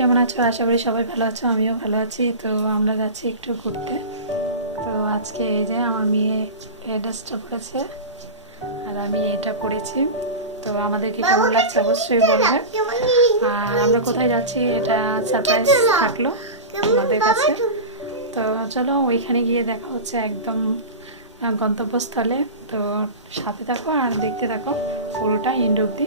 কেমন আছো? আশা করি সবাই ভালো আছো আমিও ভালো আছি। তো আমরা যাচ্ছি একটু ঘুরতে। তো আজকে এই যে আমার মেয়ে এই ড্রেসটা পরেছে আর আমি এটা পরেছি তো আমাদেরকে কেমন লাগছে অবশ্যই বলবে। আর আমরা কোথায় যাচ্ছি এটা সারপ্রাইজ থাকল আমাদের কাছে। তো চলো ওইখানে গিয়ে দেখা হচ্ছে একদম গন্তব্যস্থলে। তো সাথে থাকো আর দেখতে থাকো পুরোটা ইন্ড অব্দি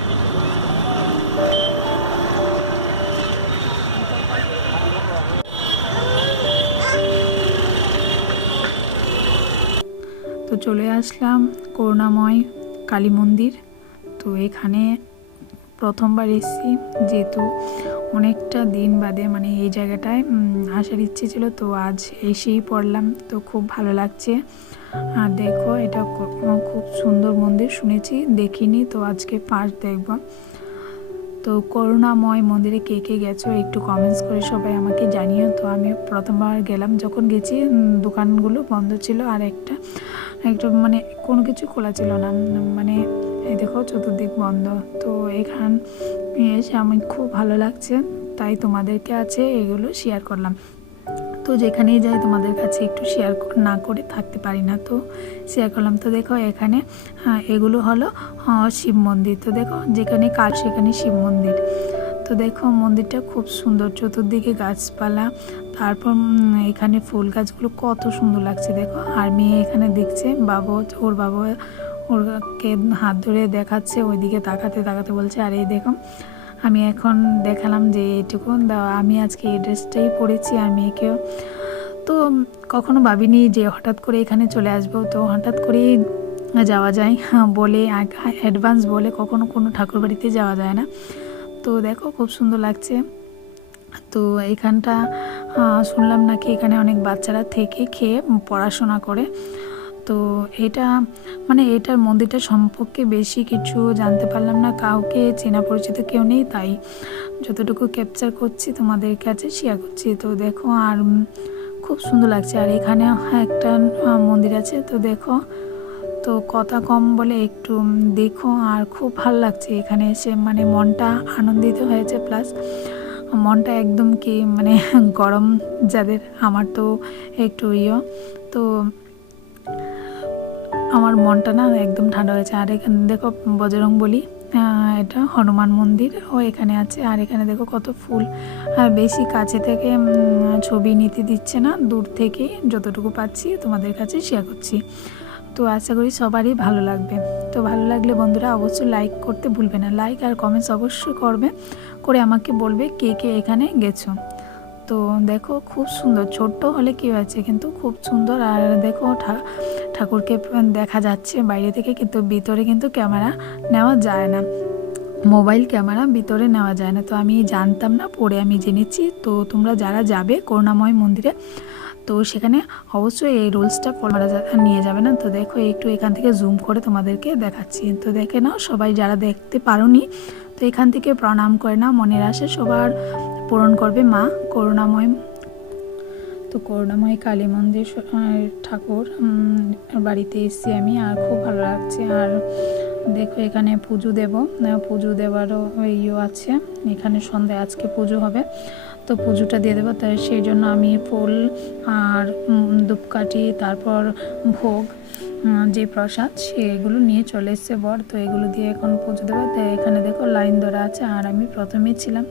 তো চলে আসলাম করুণাময় কালী মন্দির। তো এখানে প্রথমবার এসেছি, যেহেতু অনেকটা দিন বাদে মানে এই জায়গাটায় আসার ইচ্ছে ছিল, তো আজ এসেই পড়লাম। তো খুব ভালো লাগছে। আর দেখো, এটা খুব সুন্দর মন্দির শুনেছি, দেখিনি, তো আজকে ফার্স্ট দেখব। তো করুণাময় মন্দিরে কে কে গেছো একটু কমেন্টস করে সবাই আমাকে জানিও। তো আমি প্রথমবার গেলাম, যখন গেছি দোকানগুলো বন্ধ ছিল আর একটা একটা মানে কোনো কিছু খোলা ছিল না। মানে এই দেখো চতুর্দিক বন্ধ। তো এখান এসে আমি খুব ভালো লাগছে, তাই তোমাদেরকে আছে এগুলো শেয়ার করলাম। তো যেখানেই যাই তোমাদের কাছে একটু শেয়ার না করে থাকতে পারি না। তো শেয়ার করলাম তো দেখো এখানে আহ, এগুলো হলো শিব মন্দির। তো দেখো যেখানে কাল সেখানে শিব মন্দির। তো দেখো মন্দিরটা খুব সুন্দর চতুর্দিকে গাছপালা তারপর এখানে ফুল গাছগুলো কত সুন্দর লাগছে। দেখো আর মেয়ে এখানে দেখছে বাবা ওর বাবা ওরকে হাত ধরে দেখাচ্ছে ওইদিকে তাকাতে তাকাতে বলছে আর এই দেখো আমি এখন দেখালাম যে এইটুকু। দাও আমি আজকে এই ড্রেসটাই পরেছি আর মেয়েকেও। তো কখনো ভাবিনি যে হঠাৎ করে এখানে চলে আসব। তো হঠাৎ করেই যাওয়া যায় বলে অ্যাডভান্স বলে কখনো কোনো ঠাকুর বাড়িতে যাওয়া যায় না। তো দেখো খুব সুন্দর লাগছে। তো এখানটা শুনলাম নাকি এখানে অনেক বাচ্চারা থেকে খেয়ে পড়াশোনা করে। তো এটা মানে এটার মন্দিরটা সম্পর্কে বেশি কিছু জানতে পারলাম না। কাউকে চেনা পরিচিত কেউ নেই, তাই যতটুকু ক্যাপচার করছি তোমাদের কাছে শেয়ার করছি। তো দেখো, আর খুব সুন্দর লাগছে। আর এখানে একটা মন্দির আছে, তো দেখো, তো কথা কম বলে একটু দেখো। আর খুব ভালো লাগছে এখানে এসে মানে মনটা আনন্দিত হয়েছে। প্লাস মনটা একদম কি মানে গরম যাদের, আমার তো একটু ইয়ে। তো আমার মনটা না একদম ঠান্ডা হয়েছে। আর এখানে দেখো, বজরং বলি এটা হনুমান মন্দির। ও এখানে আছে। আর এখানে দেখো কত ফুল। আর বেশি কাছে থেকে ছবি নিতে দিচ্ছে না। দূর থেকে যতটুকু পাচ্ছি তোমাদের কাছে শেয়ার করছি। তো আশা করি সবারই ভালো লাগবে। তো ভালো লাগলে বন্ধুরা অবশ্যই লাইক করতে ভুলবে না। লাইক আর কমেন্টস অবশ্যই করবে। করে আমাকে বলবে কে কে এখানে গেছো। তো দেখো খুব সুন্দর, ছোট্ট হলে কি হয়েছে কিন্তু খুব সুন্দর। আর দেখো ঠাকুরকে দেখা যাচ্ছে, বাইরে থেকে কিন্তু ভিতরে কিন্তু ক্যামেরা নেওয়া যায় না। মোবাইল ক্যামেরা ভিতরে নেওয়া যায় না। তো আমি জানতাম না পরে আমি জেনেছি। তো তোমরা যারা যাবে করুণাময় মন্দিরে, তো সেখানে অবশ্যই এই রুলসটা ফলো নিয়ে যাবে না। তো দেখো একটু এখান থেকে জুম করে তোমাদেরকে দেখাচ্ছি। তো দেখে নাও, সবাই যারা দেখতে পারোনি, তো এখান থেকে প্রণাম করে নাও। মনের আসে সবার পূরণ করবে মা, করুণাময়। তো করুণাময় কালী মন্দির ঠাকুর বাড়িতে এসেছি আমি আর খুব ভালো লাগছে। আর দেখো এখানে পুজো দেব। পুজো দেওয়ারও ইয়ে আছে। এখানে সন্ধ্যায় আজকে পুজো হবে। তো পুজোটা দিয়ে দেবো। তাই সেই জন্য আমি ফুল আর ধূপকাঠি, তারপর ভোগ যে প্রসাদ, সেগুলো নিয়ে চলে এসছে বর। তো এগুলো দিয়ে এখন পুজো দেবো। তাই এখানে দেখো লাইন ধরা আছে। আর আমি প্রথমেই ছিলাম।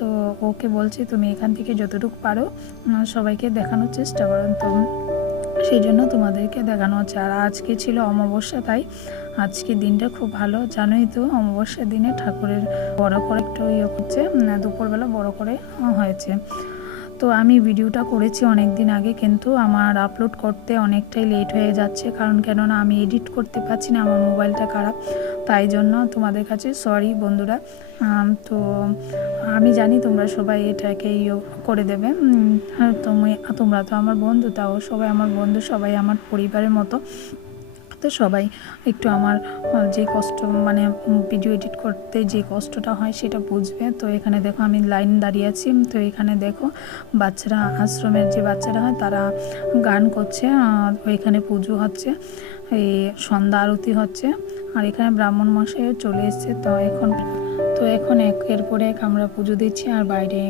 তো ওকে বলছি, তুমি এখান থেকে যতটুকু পারো সবাইকে দেখানোর চেষ্টা করো। তো সেই জন্য তোমাদেরকে দেখানো হচ্ছে। আর আজকে ছিল অমাবস্যা, তাই আজকে দিনটা খুব ভালো। জানোই তো, অমাবস্যার দিনে ঠাকুরের বড় করে একটু ইয়ে করছে দুপুরবেলা বড় করে হয়েছে। তো আমি ভিডিওটা করেছি অনেক দিন আগে, কিন্তু আমার আপলোড করতে অনেকটাই লেট হয়ে যাচ্ছে, কারণ কেননা আমি এডিট করতে পারছি না, আমার মোবাইলটা খারাপ। তাই জন্য তোমাদের কাছে, সরি বন্ধুরা তো আমি জানি তোমরা সবাই এটাকে ইয়ে করে দেবে। তুমি, তোমরা তো আমার বন্ধু, তাও সবাই আমার বন্ধু, সবাই আমার পরিবারের মতো। তো সবাই একটু আমার যে কষ্ট মানে ভিডিও এডিট করতে যে কষ্টটা হয় সেটা বুঝবে। তো এখানে দেখো আমি লাইন দাঁড়িয়ে আছি। তো এখানে দেখো বাচ্চারা আশ্রমের যে বাচ্চারা হয়, তারা গান করছে ওইখানে পুজো হচ্ছে, এই সন্ধ্যা আরতি হচ্ছে, আর এখানে ব্রাহ্মণ মশাই চলে এসছে। তো এখন তো এখন একের পর এক আমরা পুজো দিচ্ছি আর বাইরে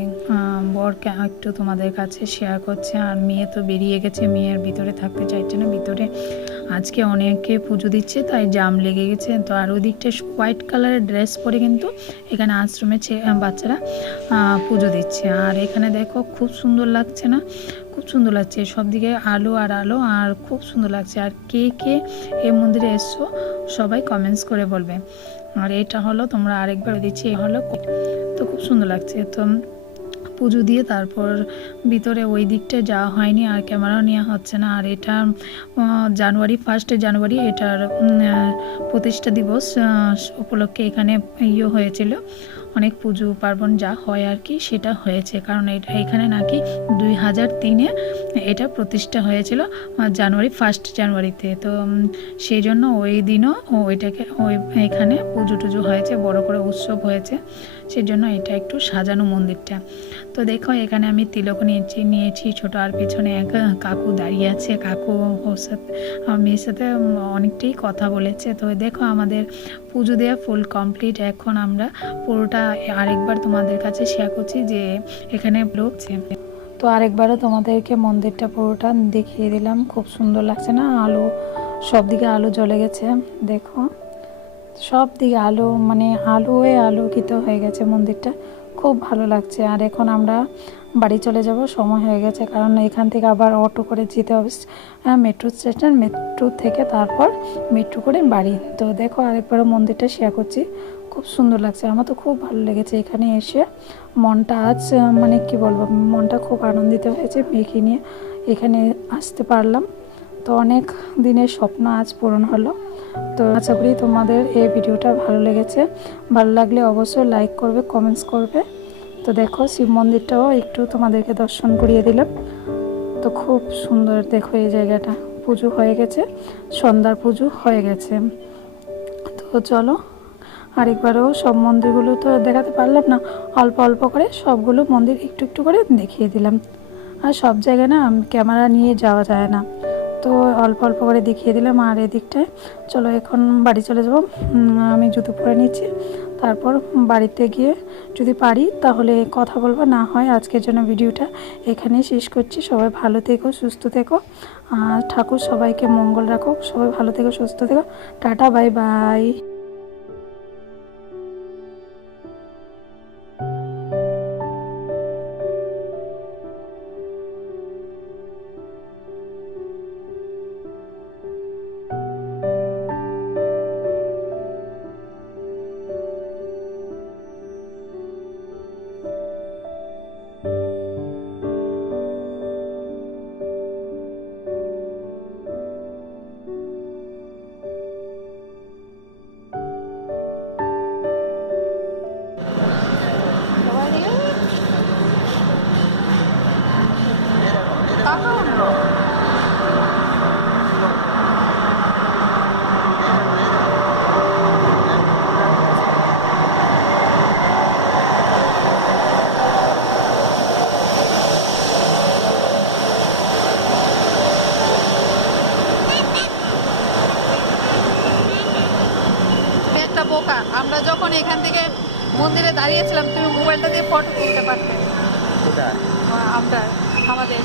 বর একটু তোমাদের কাছে শেয়ার করছে। আর মেয়ে তো বেরিয়ে গেছে মেয়ের ভিতরে থাকতে চাইছে না। ভিতরে আজকে অনেকে পুজো দিচ্ছে, তাই জাম লেগে গেছে। তো আর ওই দিকটা হোয়াইট কালারের ড্রেস পরে কিন্তু এখানে আশ্রমে বাচ্চারা পুজো দিচ্ছে। আর এখানে দেখো খুব সুন্দর লাগছে না? খুব সুন্দর লাগছে। সব দিকে আলো আর আলো, আর খুব সুন্দর লাগছে। আর কে কে এই মন্দিরে এসছো, সবাই কমেন্টস করে বলবে। আর এটা হলো, তোমরা আরেকবার দিচ্ছি এ হলো তো খুব সুন্দর লাগছে। তো পুজো দিয়ে তারপর ভিতরে ওই দিকটা যাওয়া হয়নি আর ক্যামেরাও নেওয়া হচ্ছে না। আর এটা জানুয়ারি ফার্স্টে জানুয়ারি এটার প্রতিষ্ঠা দিবস উপলক্ষে এখানে ইয়ে হয়েছিল। অনেক পুজো পার্বণ যা হয় আর কি, সেটা হয়েছে। কারণ এটা এখানে নাকি দুই হাজার তিনে এটা প্রতিষ্ঠা হয়েছিল জানুয়ারি ফার্স্ট জানুয়ারিতে। তো সেই জন্য ওই দিনও ওইটাকে ওই এখানে পুজো টুজো হয়েছে, বড় করে উৎসব হয়েছে। সেই জন্য এটা একটু সাজানো মন্দিরটা। তো দেখো, এখানে আমি তিলক নিয়েছি নিয়েছি ছোট আর পেছনে এক কাকু দাঁড়িয়ে আছে। কাকু ওর সাথে মেয়ের সাথে অনেকটাই কথা বলেছে। তো দেখো, আমাদের পুজো দেওয়া ফুল কমপ্লিট এখন আমরা পুরোটা আরেকবার তোমাদের কাছে শেয়ার করছি যে এখানে লোকছে তো আরেকবারও তোমাদেরকে মন্দিরটা পুরোটা দেখিয়ে দিলাম। খুব সুন্দর লাগছে না? আলো, সব দিকে আলো জ্বলে গেছে। দেখো, সব দিকে আলো মানে আলোয় আলোকিত হয়ে গেছে মন্দিরটা। খুব ভালো লাগছে। আর এখন আমরা বাড়ি চলে যাব, সময় হয়ে গেছে। কারণ এখান থেকে আবার অটো করে যেতে হবে। মেট্রো স্টেশন, মেট্রো থেকে তারপর মেট্রো করে বাড়ি। তো দেখো আরেকবারও মন্দিরটা শেয়ার করছি। খুব সুন্দর লাগছে। আমার তো খুব ভালো লেগেছে এখানে এসে। মনটা আজ মানে কি বলব, মনটা খুব আনন্দিত হয়েছে মেয়েকে নিয়ে। এখানে আসতে পারলাম। তো অনেক দিনের স্বপ্ন আজ পূরণ হলো। তো আশা করি তোমাদের এই ভিডিওটা ভালো লেগেছে। ভালো লাগলে অবশ্যই লাইক করবে কমেন্টস করবে। তো দেখো, শিব মন্দিরটাও একটু তোমাদেরকে দর্শন করিয়ে দিলাম। তো খুব সুন্দর দেখো এই জায়গাটা। পুজো হয়ে গেছে, সন্ধ্যার পুজো হয়ে গেছে। তো চলো, আরেকবারও সব মন্দিরগুলো তো দেখাতে পারলাম না। অল্প অল্প করে সবগুলো মন্দির একটু একটু করে দেখিয়ে দিলাম। আর সব জায়গায় না ক্যামেরা নিয়ে যাওয়া যায় না। তো অল্প অল্প করে দেখিয়ে দিলাম আর এদিকটায়। চলো এখন বাড়ি চলে যাব। আমি জুতো পরে নিচ্ছি। তারপর বাড়িতে গিয়ে যদি পারি তাহলে কথা বলব, না হয় আজকের জন্য ভিডিওটা এখানেই শেষ করছি। সবাই ভালো থেকো, সুস্থ থেকো। আর ঠাকুর সবাইকে মঙ্গল রাখো। সবাই ভালো থেকো, সুস্থ থেকো। Tata, bye bye. বোকা। আমরা যখন এখান থেকে মন্দিরে দাঁড়িয়েছিলাম তুমি মোবাইলটা দিয়ে ফটো তুলতে পারতে। আমরা আমাদের।